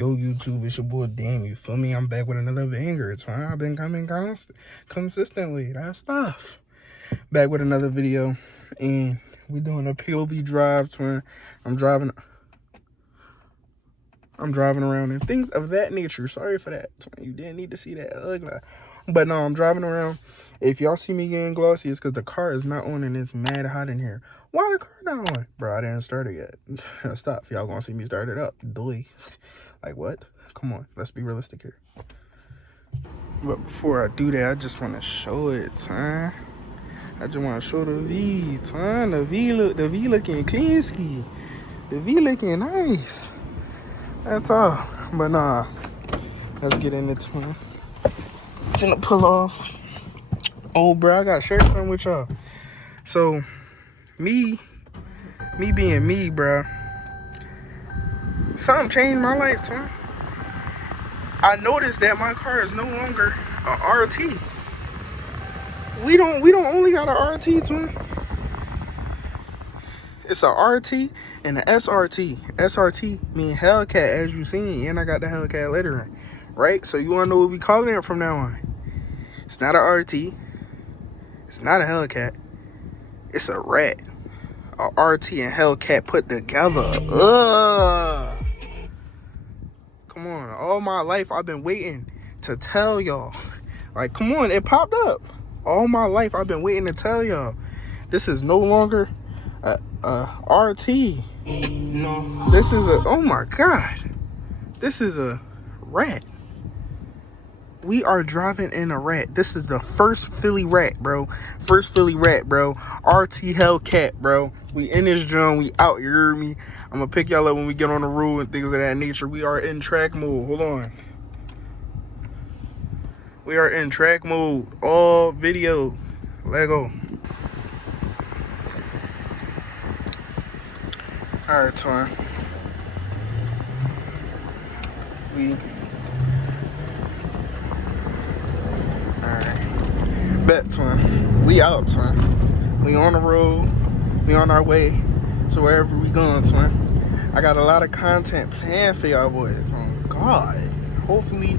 Yo, YouTube, it's your boy Dame. You feel me? I'm back with another banger. It's fine. I've been coming consistently. That stuff. Back with another video, and we doing a POV drive, twin. I'm driving around and things of that nature. Sorry for that, twin. You didn't need to see that. But no, I'm driving around. If y'all see me getting glossy, it's because the car is not on and it's mad hot in here. Why the car not on? Bro, I didn't start it yet. Stop. Y'all gonna see me start it up. Doy. Like what? Come on, let's be realistic here. But before I do that, I just want to show it, son. I just want to show the V, son. The V looking clean ski. The V looking nice. That's all. But nah, let's get in it, twin. Finna pull off. Oh, bro, I got shared some with y'all. So, me being me, bro. Something changed my life, twin. I noticed that my car is no longer a RT. We don't only got a RT, twin. It's a RT and a SRT. SRT mean Hellcat, as you seen, and I got the Hellcat lettering, right? So you wanna know what we calling it from now on? It's not a RT. It's not a Hellcat. It's a rat. A RT and Hellcat put together. Ugh. Come on, all my life I've been waiting to tell y'all. Like, come on, it popped up. All my life I've been waiting to tell y'all. This is no longer a RT. No. This is a, oh my God. This is a rat. We are driving in a rat. This is the first Philly rat, bro. First Philly rat, bro. RT Hellcat, bro. We in this drum. We out, you hear me? I'm gonna pick y'all up when we get on the road and things of that nature. We are in track mode. Hold on. We are in track mode. All video. Let go. Alright, twin. Alright. Bet, twin. We out, twin. We on the road. We on our way to wherever we going, twin. I got a lot of content planned for y'all boys. Oh God. Hopefully,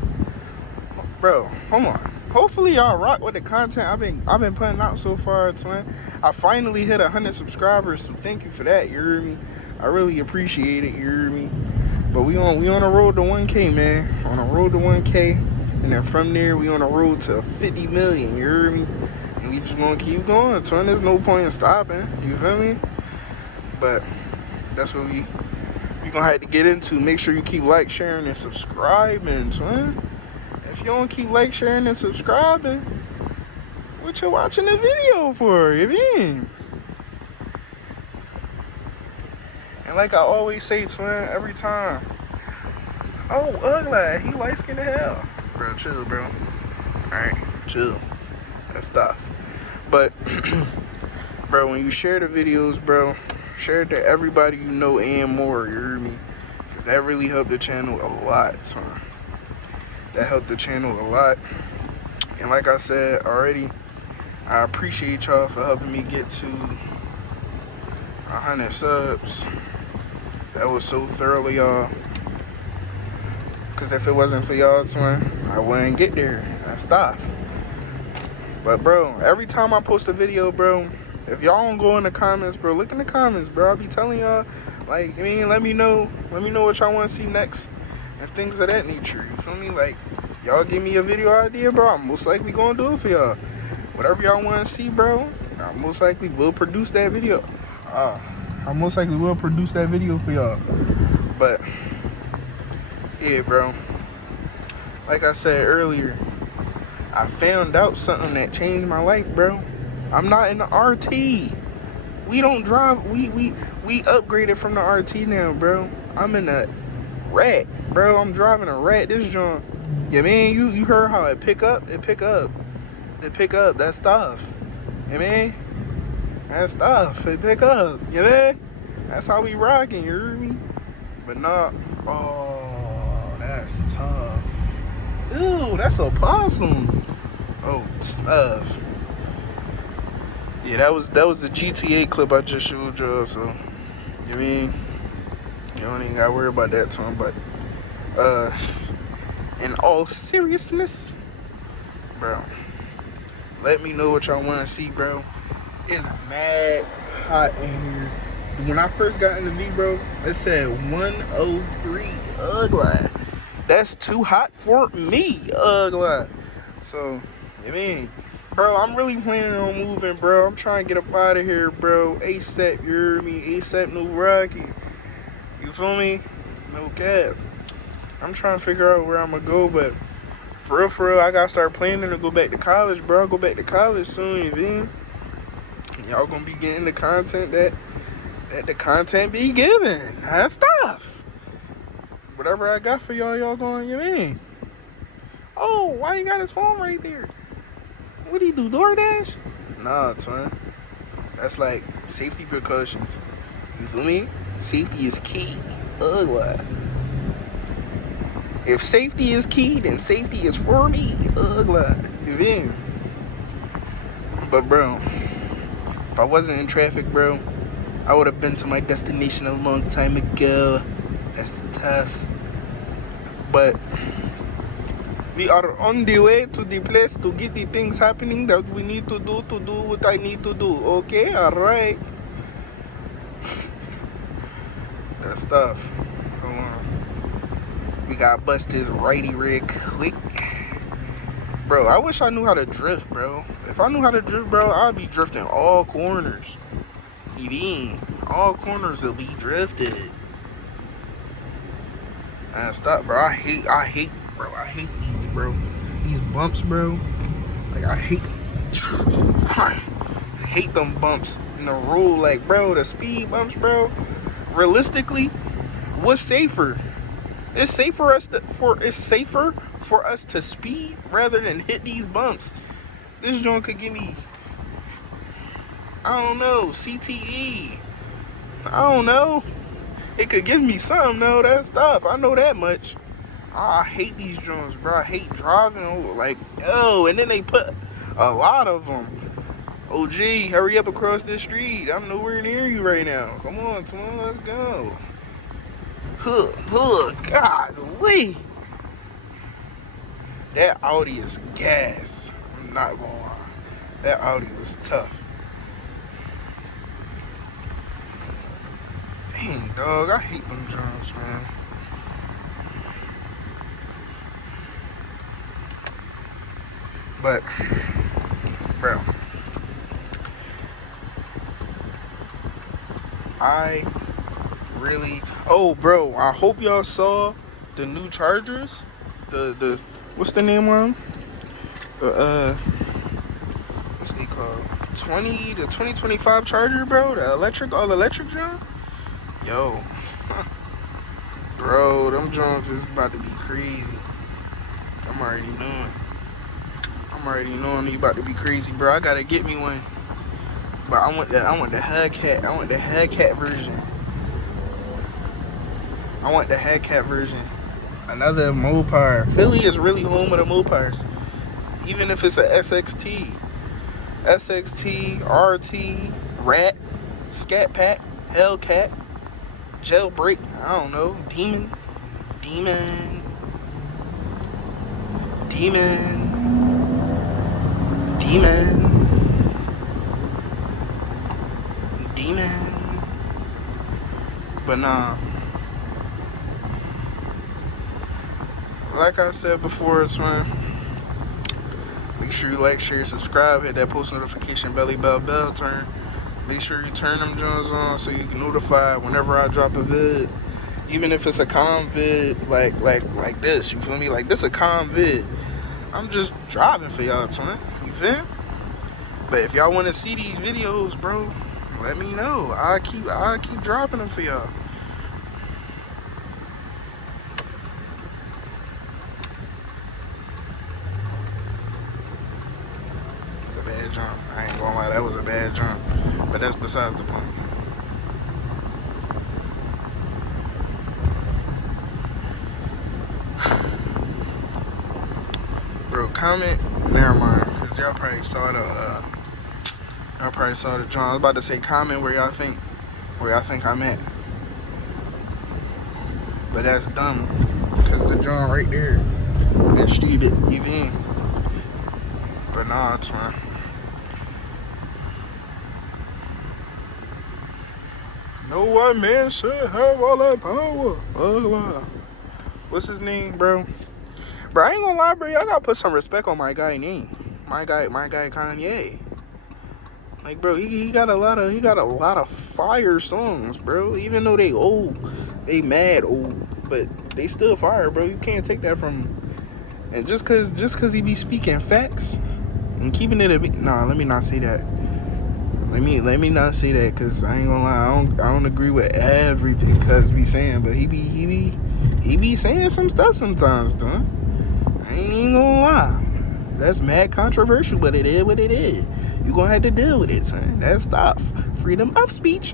bro, hold on. Hopefully y'all rock with the content I've been putting out so far, twin. I finally hit 100 subscribers, so thank you for that, you hear me? I really appreciate it, you hear me? But we on the road to 1K, man. On the road to 1K. And then from there, we on the road to 50 million, you hear me? And we just gonna keep going, twin. There's no point in stopping, you feel me? But that's what we gonna have to get into. Make sure you keep like, sharing, and subscribing, twin. If you don't keep like, sharing, and subscribing, what you watching the video for, you mean? And like I always say, twin, every time. Oh, ugly, he light skinned to hell. Bro, chill, bro. Alright, chill. That's tough. But, bro, when you share the videos, bro, share it to everybody you know and more, you hear me? Because that really helped the channel a lot, son. That helped the channel a lot. And like I said already, I appreciate y'all for helping me get to 100 subs. That was so thorough, y'all. Because if it wasn't for y'all, twin, I wouldn't get there. That's tough. But, bro, every time I post a video, bro, if y'all don't go in the comments, bro, look in the comments, bro. I'll be telling y'all, like, I mean, let me know what y'all want to see next and things of that nature. You feel me? Like, y'all give me a video idea, bro, I'm most likely gonna do it for y'all. Whatever y'all want to see, bro, I most likely will produce that video. I most likely will produce that video for y'all. But, yeah, bro. Like I said earlier, I found out something that changed my life, bro. I'm not in the RT. We don't drive. We upgraded from the RT now, bro. I'm in a rat, bro. I'm driving a rat. This joint. Yeah, man. You heard how it pick up? It pick up. That stuff. Yeah, man. That stuff. It pick up. Yeah, man. That's how we rocking. You hear me? But not. Oh, that's tough. Ew, that's a possum. Oh, stuff. Yeah, that was the GTA clip I just showed y'all, so, you mean, you don't even gotta worry about that, Tom, but Uh, in all seriousness, bro, let me know what y'all want to see, bro. It's mad hot in here. When I first got in the V, bro, it said 103. Ugly. That's too hot for me. Ugly. So, I mean, bro, I'm really planning on moving, bro. I'm trying to get up out of here, bro. ASAP, you hear me? ASAP, no Rocky. You feel me? No cap. I'm trying to figure out where I'm gonna go, but for real, I gotta start planning to go back to college, bro. I'll go back to college soon, you feel me? Y'all gonna be getting the content that the content be giving. That stuff. Whatever I got for y'all going, you mean? Oh, why you got his phone right there? What do you do, DoorDash? Nah, twin. That's like safety precautions. You feel me? Safety is key. Ugly. If safety is key, then safety is for me. Ugly. You feel me? But bro, if I wasn't in traffic, bro, I would have been to my destination a long time ago. That's tough. But we are on the way to the place to get the things happening that we need to do what I need to do. Okay? Alright. That's tough. Hold on. We gotta bust this righty rig quick. Bro, I wish I knew how to drift, bro. If I knew how to drift, bro, I'd be drifting all corners. You mean? All corners will be drifted. Man, stop, bro. I hate, bro. I hate these, bro. These bumps, bro. Like, I hate them bumps in the road. Like, bro, the speed bumps, bro. Realistically, what's safer? It's safer for us to speed rather than hit these bumps. This joint could give me, I don't know, CTE. I don't know. It could give me something, though. That stuff. I know that much. I hate these joints, bro. I hate driving over. Like, oh, and then they put a lot of them. Oh, gee, hurry up across this street. I'm nowhere near you right now. Come on, let's go. God, wait. That Audi is gas. I'm not gonna lie. That Audi was tough. Dang, dog, I hate them drums, man. But, bro, I really, oh, bro, I hope y'all saw the new Chargers. The what's the name on them? What's they called? The 2025 Charger, bro. The all electric John. Yo, bro, them Jones is about to be crazy. I'm already knowing he about to be crazy, bro. I gotta get me one. But I want the Hellcat. I want the Hellcat version. Another Mopar. Philly is really home of the Mopars. Even if it's a SXT, RT, Rat, Scat Pack, Hellcat, Jailbreak. I don't know. Demon. But nah, like I said before, it's man, make sure you like, share, subscribe, hit that post notification bell turn. Make sure you turn them joints on so you can notify whenever I drop a vid. Even if it's a calm vid, like this, you feel me? Like this a calm vid. I'm just driving for y'all, twin. You feel? But if y'all want to see these videos, bro, let me know. I'll keep dropping them for y'all. It's a bad jump. I ain't gonna lie, that was a bad jump. But that's besides the point. Bro, comment. Never mind, cause y'all probably saw the John. I was about to say comment where y'all think I'm at. But that's dumb. Because the joint right there, that's stupid, you mean? But nah, twin. No one man should have all that power. What's his name, bro? Bro, I ain't gonna lie, bro. Y'all gotta put some respect on my guy name. My guy Kanye. Like, bro, he got a lot of fire songs, bro. Even though they old, they mad old, but they still fire, bro. You can't take that from him. And just cause he be speaking facts and keeping it a bit. Nah, let me not say that. Let me not say that, cause I ain't gonna lie. I don't agree with everything Cuz be saying, but he be saying some stuff sometimes, dude. I ain't gonna lie. That's mad controversial, but it is what it is. You gonna have to deal with it, son. That's stuff. Freedom of speech.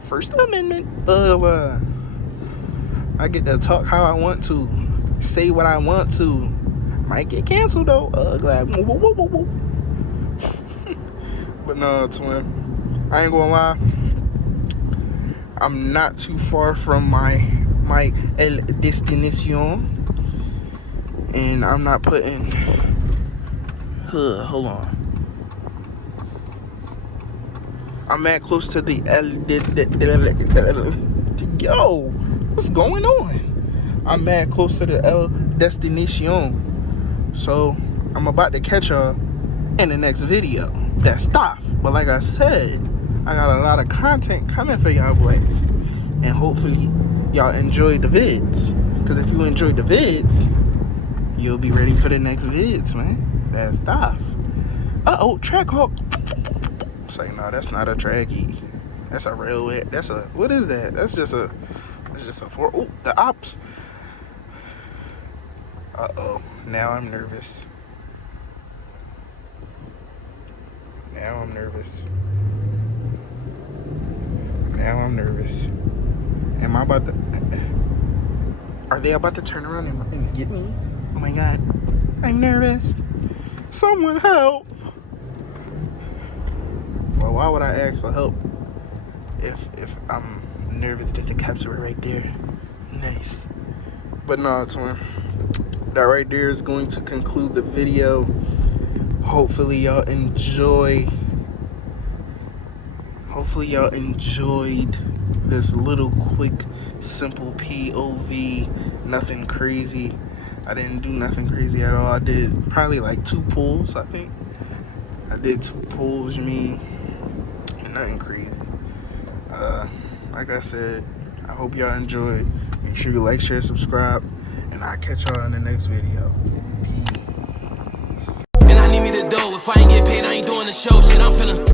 First Amendment. I get to talk how I want to, say what I want to. Might get canceled though. But no, twin. I ain't gonna lie. I'm not too far from my destination. And I'm not putting... hold on. I'm at close to the... Yo, what's going on? I'm at close to the El Destination. So, I'm about to catch y'all in the next video. That's stuff. But like I said, I got a lot of content coming for y'all boys. And hopefully, y'all enjoyed the vids. Because if you enjoyed the vids... you'll be ready for the next vids, man. That's stuff. Track hawk. It's like, no, that's not a trackie. That's a railway. That's a, what is that? That's just a four. Oh, the ops. Now I'm nervous. Am I about to... are they about to turn around and get me? Oh my god, I'm nervous. Someone help. Well, why would I ask for help if I'm nervous that the cops are right there? Nice. But no, twin. That right there is going to conclude the video. Hopefully y'all enjoyed this little quick, simple POV. Nothing crazy. I didn't do nothing crazy at all. I did probably like 2 pulls, I think. I did 2 pulls, nothing crazy. Like I said, I hope y'all enjoyed. Make sure you like, share, subscribe, and I'll catch y'all in the next video. Peace. And I need me to do. If I ain't get paid, I ain't doing the show. Shit, I'm finna